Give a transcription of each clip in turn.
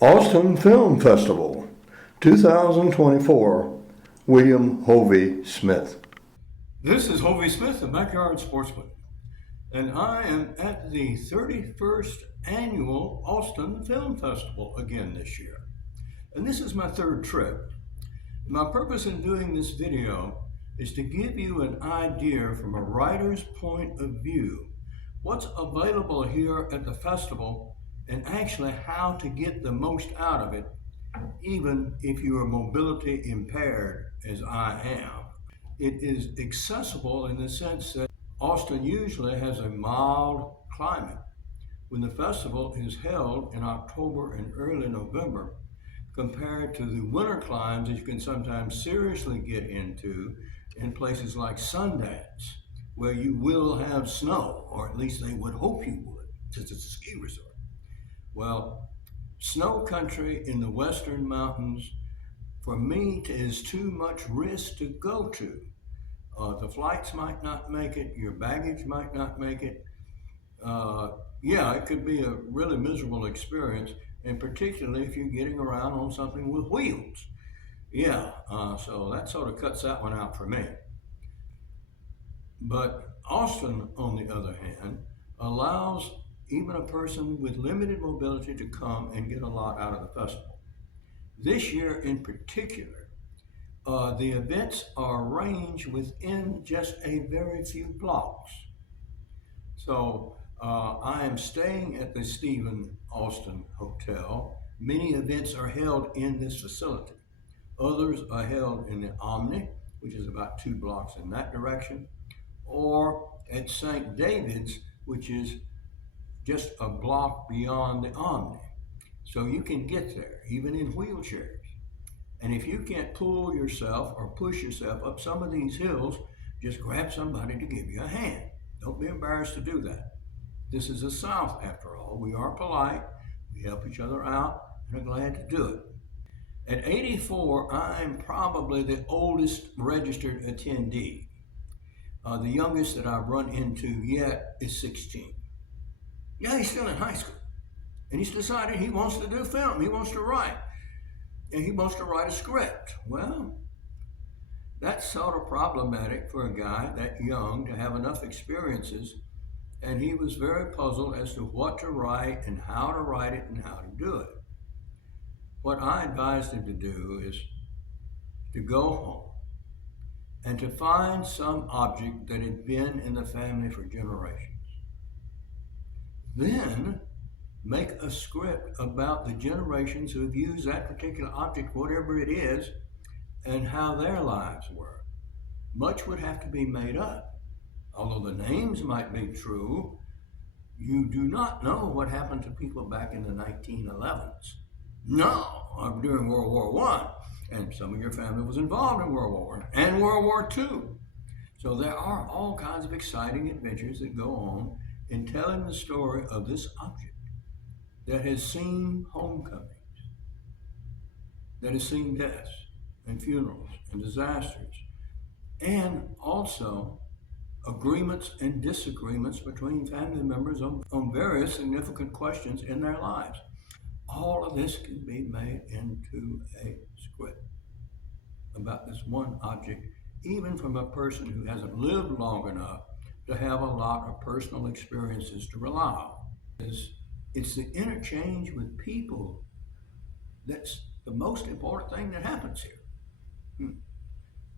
Austin Film Festival 2024, William Hovey Smith. This is Hovey Smith, the Backyard Sportsman, and I am at the 31st Annual Austin Film Festival again this year. And this is my third trip. My purpose in doing this video is to give you an idea from a writer's point of view, what's available here at the festival and actually how to get the most out of it, even if you are mobility impaired as I am. It is accessible in the sense that Austin usually has a mild climate. When the festival is held in October and early November, compared to the winter climes that you can sometimes seriously get into in places like Sundance, where you will have snow, or at least they would hope you would, since it's a ski resort. Well, snow country in the western mountains, for me, is too much risk to go to. The flights might not make it, your baggage might not make it. It could be a really miserable experience, and particularly if you're getting around on something with wheels. So that sort of cuts that one out for me. But Austin, on the other hand, allows even a person with limited mobility to come and get a lot out of the festival. This year in particular, the events are arranged within just a very few blocks. So I am staying at the Stephen Austin Hotel. Many events are held in this facility. Others are held in the Omni, which is about 2 blocks in that direction, or at St. David's, which is just a block beyond the Omni. So you can get there, even in wheelchairs. And if you can't pull yourself or push yourself up some of these hills, just grab somebody to give you a hand. Don't be embarrassed to do that. This is the South, after all. We are polite, we help each other out, and are glad to do it. At 84, I'm probably the oldest registered attendee. The youngest that I've run into yet is 16. Yeah, he's still in high school. And he's decided he wants to do film, he wants to write. And he wants to write a script. Well, that's sort of problematic for a guy that young to have enough experiences. And he was very puzzled as to what to write and how to write it and how to do it. What I advised him to do is to go home and to find some object that had been in the family for generations. Then make a script about the generations who have used that particular object, whatever it is, and how their lives were. Much would have to be made up. Although the names might be true, you do not know what happened to people back in the 1911s. No, during World War I, and some of your family was involved in World War I and World War II. So there are all kinds of exciting adventures that go on in telling the story of this object that has seen homecomings, that has seen deaths and funerals and disasters, and also agreements and disagreements between family members on various significant questions in their lives. All of this can be made into a script about this one object, even from a person who hasn't lived long enough to have a lot of personal experiences to rely on. It's the interchange with people that's the most important thing that happens here.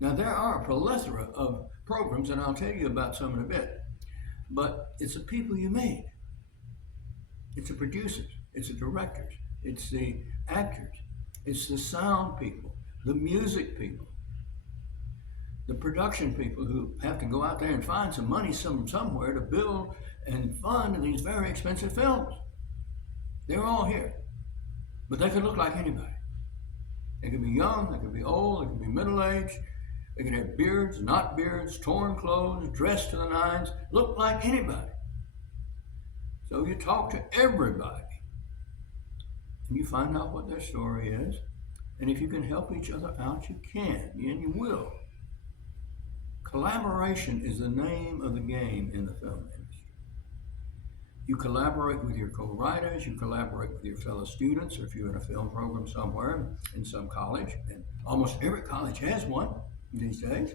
Now, there are a plethora of programs, and I'll tell you about some in a bit, but it's the people you meet. It's the producers, it's the directors, it's the actors, it's the sound people, the music people, the production people who have to go out there and find some money somewhere to build and fund these very expensive films. They're all here, but they could look like anybody. They could be young, they could be old, they could be middle-aged, they could have beards, not beards, torn clothes, dressed to the nines, look like anybody. So you talk to everybody, and you find out what their story is, and if you can help each other out, you can, and you will. Collaboration is the name of the game in the film industry. You collaborate with your co-writers, you collaborate with your fellow students, or if you're in a film program somewhere in some college, and almost every college has one these days.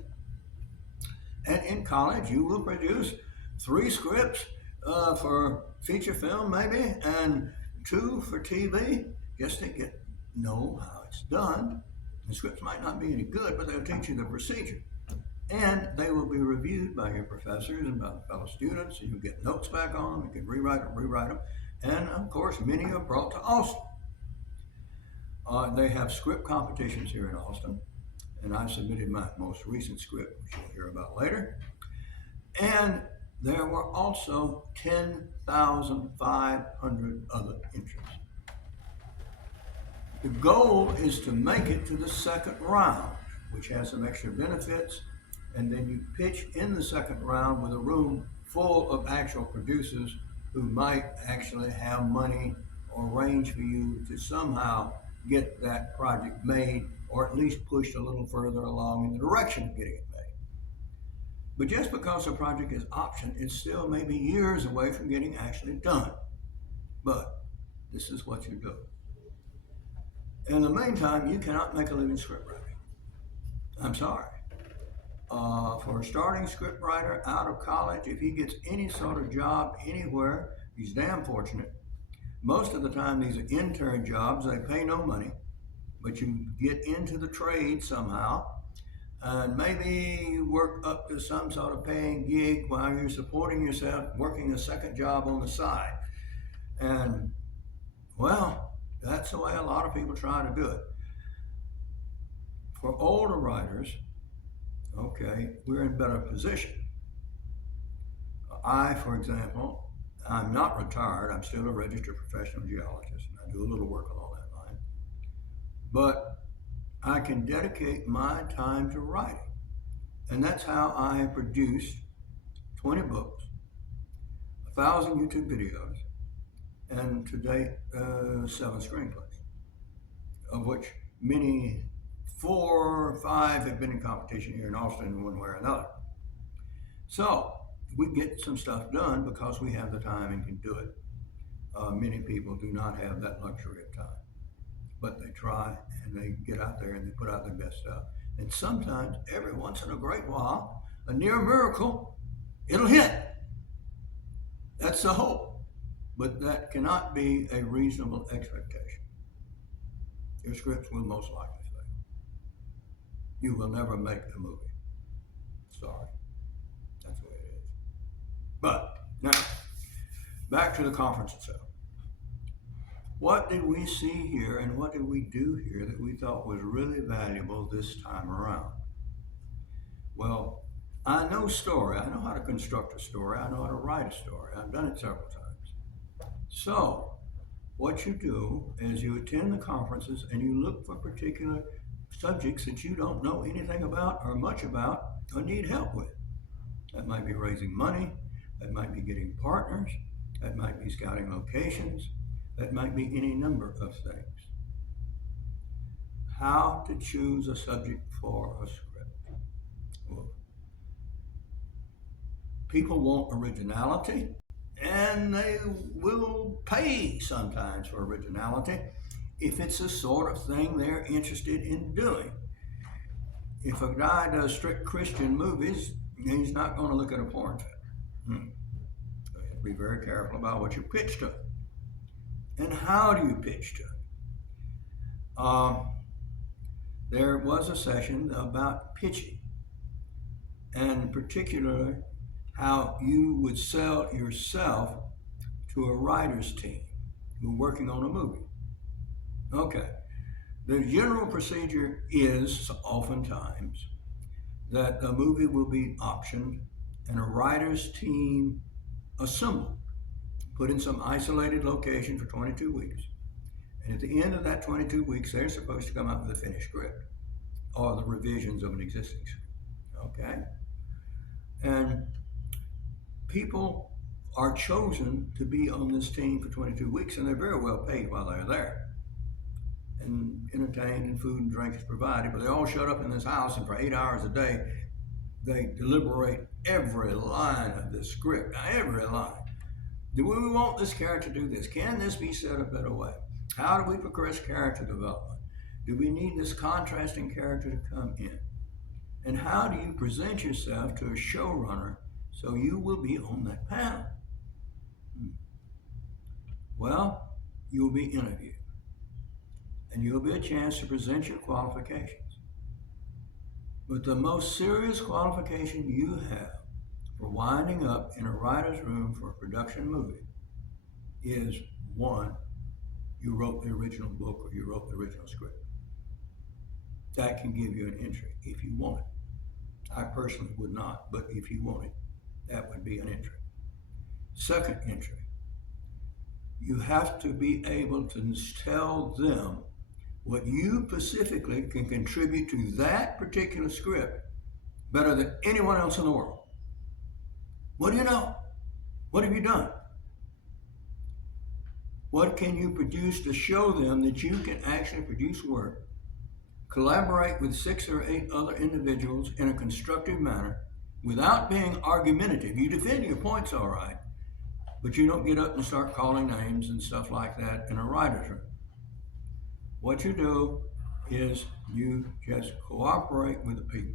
And in college, you will produce 3 scripts for feature film, maybe, and 2 for TV, just to know how it's done. The scripts might not be any good, but they'll teach you the procedure. And they will be reviewed by your professors and by the fellow students, and you get notes back on them. You can rewrite them. And of course, many are brought to Austin. They have script competitions here in Austin, and I submitted my most recent script, which you'll hear about later. And there were also 10,500 other entries. The goal is to make it to the second round, which has some extra benefits. And then you pitch in the second round with a room full of actual producers who might actually have money or arrange for you to somehow get that project made, or at least pushed a little further along in the direction of getting it made. But just because a project is optioned, it's still maybe years away from getting actually done. But this is what you do. In the meantime, you cannot make a living scriptwriting. I'm sorry. For a starting scriptwriter out of college, if he gets any sort of job anywhere, he's damn fortunate. Most of the time, these are intern jobs. They pay no money, but you get into the trade somehow, and maybe you work up to some sort of paying gig while you're supporting yourself, working a second job on the side. And, well, that's the way a lot of people try to do it. For older writers, okay, we're in better position. I, for example, I'm not retired. I'm still a registered professional geologist, and I do a little work along that line. But I can dedicate my time to writing. And that's how I have produced 20 books, 1,000 YouTube videos, and to date, 7 screenplays, of which many 4 or 5 have been in competition here in Austin in one way or another. So we get some stuff done because we have the time and can do it. Many people do not have that luxury of time, but they try and they get out there and they put out their best stuff. And sometimes, every once in a great while, a near miracle, it'll hit. That's the hope, but that cannot be a reasonable expectation. Your scripts will most likely fail. You will never make a movie. Sorry. That's the way it is. But now, back to the conference itself. What did we see here and what did we do here that we thought was really valuable this time around? Well, I know story. I know how to construct a story. I know how to write a story. I've done it several times. So, what you do is you attend the conferences and you look for particular subjects that you don't know anything about or much about or need help with. That might be raising money. That might be getting partners. That might be scouting locations. That might be any number of things. How to choose a subject for a script. Well, people want originality, and they will pay sometimes for originality if it's the sort of thing they're interested in doing. If a guy does strict Christian movies, he's not going to look at a porn film. So you have to be very careful about what you pitch to. And how do you pitch to? There was a session about pitching, and particularly how you would sell yourself to a writer's team who's working on a movie. Okay, the general procedure is oftentimes that the movie will be optioned and a writer's team assembled, put in some isolated location for 22 weeks. And at the end of that 22 weeks, they're supposed to come out with a finished script or the revisions of an existing script, okay? And people are chosen to be on this team for 22 weeks, and they're very well paid while they're there. And entertained, and food and drink is provided, but they all shut up in this house, and for 8 hours a day, they deliberate every line of the script, every line. Do we want this character to do this? Can this be said a better way? How do we progress character development? Do we need this contrasting character to come in? And how do you present yourself to a showrunner so you will be on that panel? Well, you will be interviewed, and you'll be a chance to present your qualifications. But the most serious qualification you have for winding up in a writer's room for a production movie is, one, you wrote the original book or you wrote the original script. That can give you an entry if you want it. I personally would not, but if you want it, that would be an entry. Second entry, you have to be able to tell them what you specifically can contribute to that particular script better than anyone else in the world. What do you know? What have you done? What can you produce to show them that you can actually produce work, collaborate with 6 or 8 other individuals in a constructive manner without being argumentative? You defend your points all right, but you don't get up and start calling names and stuff like that in a writer's room. What you do is you just cooperate with the people.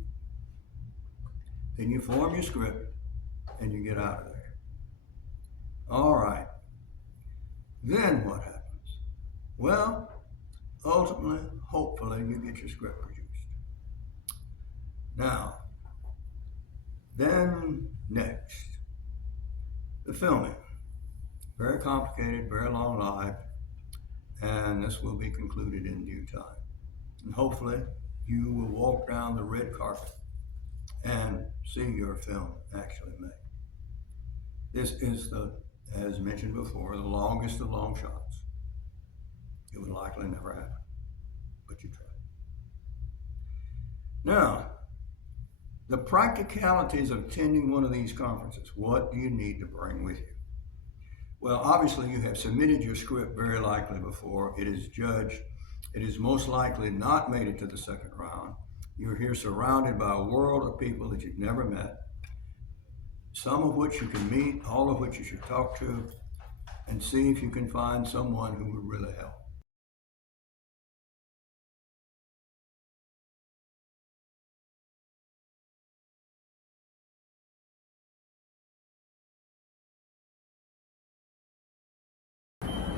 Then you form your script and you get out of there. All right. Then what happens? Well, ultimately, hopefully, you get your script produced. Now, then next, the filming. Very complicated, very long life, and this will be concluded in due time. And hopefully, you will walk down the red carpet and see your film actually made. This is as mentioned before, the longest of long shots. It would likely never happen, but you try. Now, the practicalities of attending one of these conferences. What do you need to bring with you? Well, obviously you have submitted your script very likely before. It is judged. It is most likely not made it to the second round. You're here surrounded by a world of people that you've never met, some of which you can meet, all of which you should talk to, and see if you can find someone who would really help.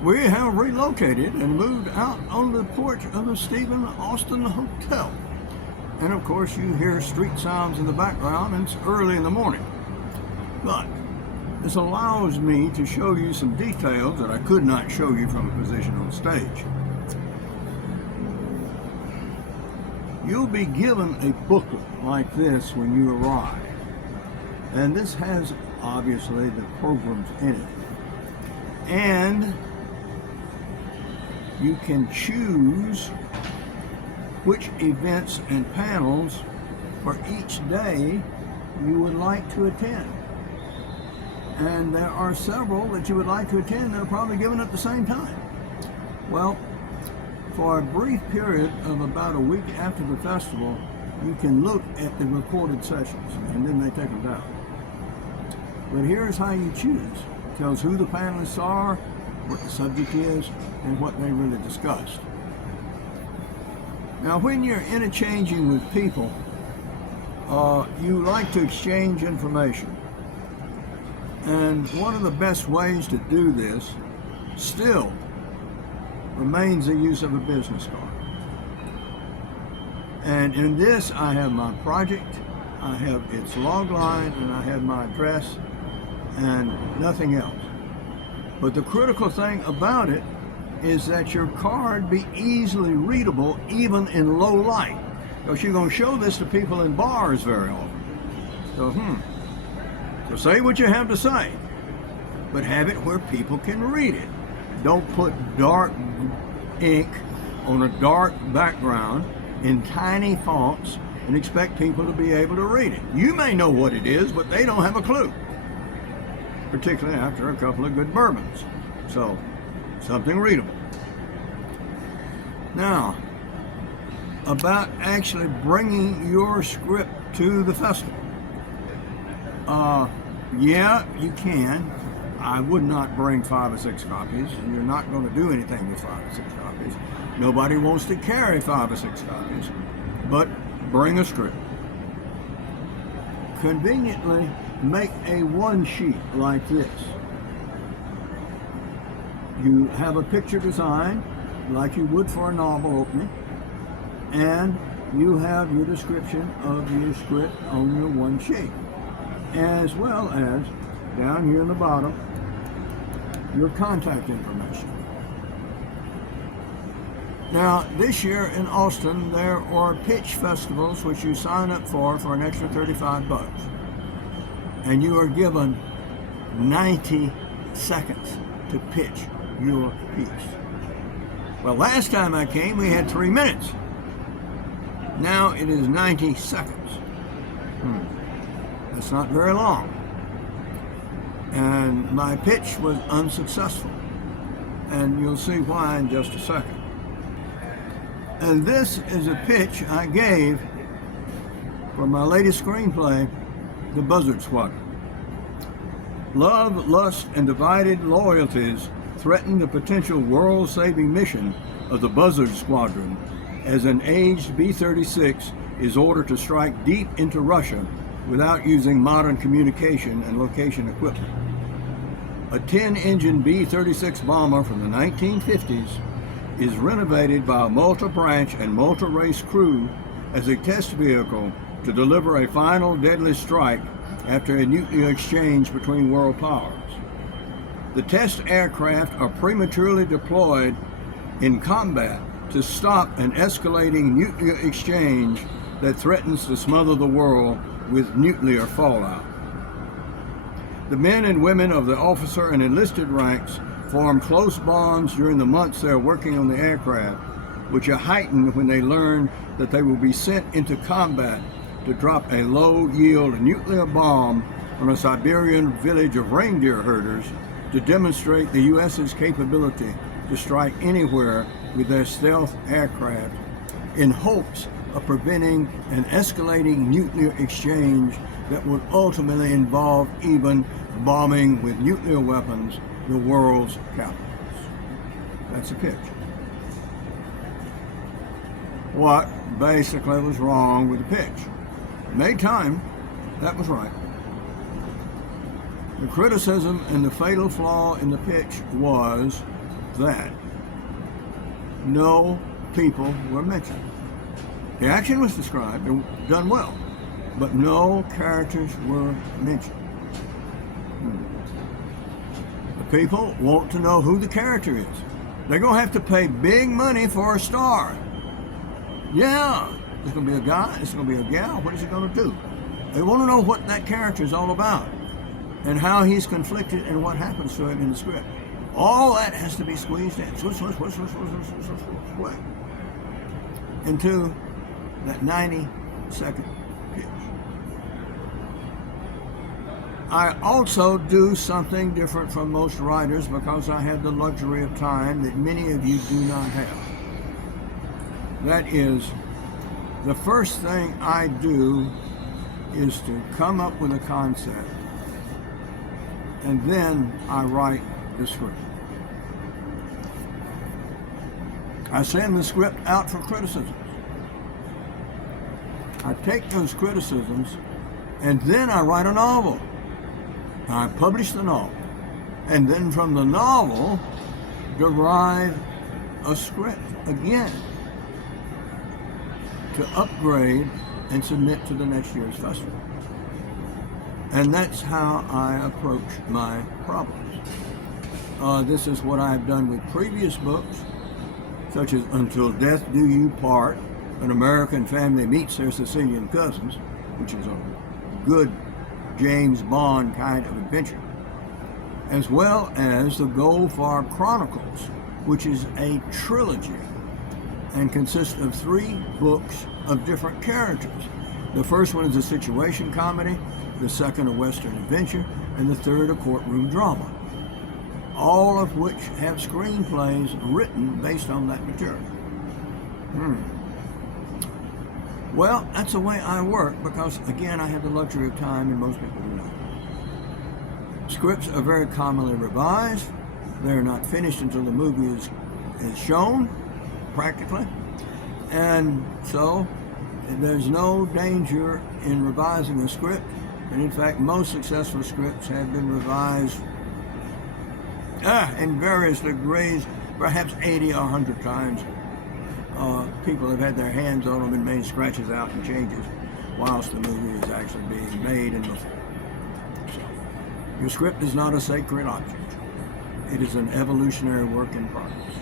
We have relocated and moved out on the porch of the Stephen Austin Hotel. And of course you hear street sounds in the background, and it's early in the morning. But this allows me to show you some details that I could not show you from a position on stage. You'll be given a booklet like this when you arrive. And this has obviously the programs in it. And you can choose which events and panels for each day you would like to attend. And there are several that you would like to attend that are probably given at the same time. Well, for a brief period of about a week after the festival, you can look at the recorded sessions, and then they take them down. But here's how you choose. It tells who the panelists are, what the subject is, and what they really discussed. Now, when you're interchanging with people, you like to exchange information. And one of the best ways to do this still remains the use of a business card. And in this, I have my project, I have its log line, and I have my address, and nothing else. But the critical thing about it is that your card be easily readable even in low light, because you're going to show this to people in bars very often. So say what you have to say, but have it where people can read it. Don't put dark ink on a dark background in tiny fonts and expect people to be able to read it. You may know what it is, but they don't have a clue, particularly after a couple of good bourbons. So, something readable. Now, about actually bringing your script to the festival. Yeah, you can, I would not bring 5 or 6 copies, and you're not going to do anything with 5 or 6 copies. Nobody wants to carry 5 or 6 copies, but bring a script. Conveniently, make a one sheet like this. You have a picture design like you would for a novel opening, and you have your description of your script on your one sheet, as well as down here in the bottom your contact information. Now, this year in Austin, there are pitch festivals which you sign up for an extra $35, and you are given 90 seconds to pitch your piece. Well, last time I came, we had 3 minutes. Now it is 90 seconds. That's not very long. And my pitch was unsuccessful. And you'll see why in just a second. And this is a pitch I gave for my latest screenplay, The Buzzard Squadron. Love, lust, and divided loyalties threaten the potential world-saving mission of the Buzzard Squadron as an aged B-36 is ordered to strike deep into Russia without using modern communication and location equipment. A 10-engine B-36 bomber from the 1950s is renovated by a multi-branch and multi-race crew as a test vehicle to deliver a final deadly strike after a nuclear exchange between world powers. The test aircraft are prematurely deployed in combat to stop an escalating nuclear exchange that threatens to smother the world with nuclear fallout. The men and women of the officer and enlisted ranks form close bonds during the months they are working on the aircraft, which are heightened when they learn that they will be sent into combat to drop a low-yield nuclear bomb on a Siberian village of reindeer herders to demonstrate the U.S.'s capability to strike anywhere with their stealth aircraft in hopes of preventing an escalating nuclear exchange that would ultimately involve even bombing with nuclear weapons the world's capitals. That's a pitch. What basically was wrong with the pitch? Made time, that was right. The criticism and the fatal flaw in the pitch was that no people were mentioned. The action was described and done well, but no characters were mentioned. The people want to know who the character is. They're going to have to pay big money for a star. Yeah, it's going to be a guy, it's going to be a gal, what is he going to do? They want to know what that character is all about and how he's conflicted and what happens to him in the script. All that has to be squeezed in, into that 90-second pitch. I also do something different from most writers because I have the luxury of time that many of you do not have. That is, the first thing I do is to come up with a concept, and then I write the script. I send the script out for criticisms. I take those criticisms, and then I write a novel. I publish the novel, and then from the novel derive a script again to upgrade and submit to the next year's festival. And that's how I approach my problems. This is what I've done with previous books, such as Until Death Do You Part, An American Family Meets Their Sicilian Cousins, which is a good James Bond kind of adventure, as well as The Goldfarb Chronicles, which is a trilogy and consists of 3 books of different characters. The first one is a situation comedy, the second a Western adventure, and the third a courtroom drama, all of which have screenplays written based on that material. Well, that's the way I work because, again, I have the luxury of time and most people do not. Scripts are very commonly revised. They're not finished until the movie is shown, practically. And so there's no danger in revising a script. And in fact, most successful scripts have been revised in various degrees, perhaps 80 or 100 times. People have had their hands on them and made scratches out and changes whilst the movie is actually being made and before. So, your script is not a sacred object. It is an evolutionary work in progress.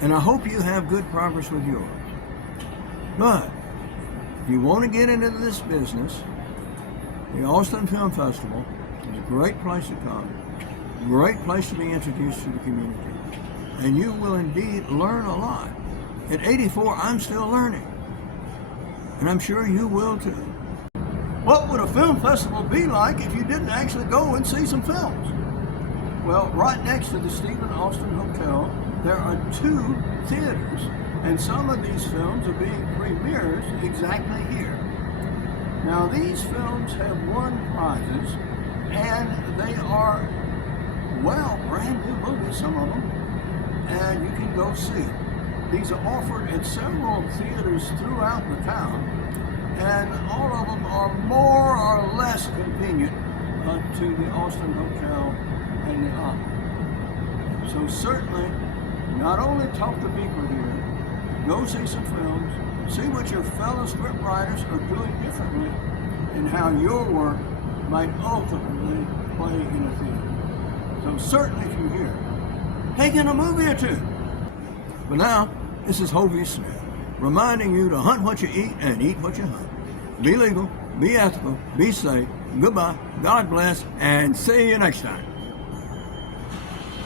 And I hope you have good progress with yours. But if you want to get into this business, the Austin Film Festival is a great place to come, great place to be introduced to the community, and you will indeed learn a lot. At 84, I'm still learning, and I'm sure you will too. What would a film festival be like if you didn't actually go and see some films? Well, right next to the Stephen Austin Hotel, there are 2 theaters, and some of these films are being premiered exactly here. Now, these films have won prizes, and they are, well, brand new movies, some of them, and you can go see them. These are offered at several theaters throughout the town, and all of them are more or less convenient to the Austin Hotel and the Opera. So certainly, not only talk to people here, go see some films, see what your fellow scriptwriters are doing differently, and how your work might ultimately play in a theater. So certainly if you're here, take in a movie or 2. But now, this is Hovey Smith, reminding you to hunt what you eat and eat what you hunt. Be legal, be ethical, be safe. Goodbye, God bless, and see you next time.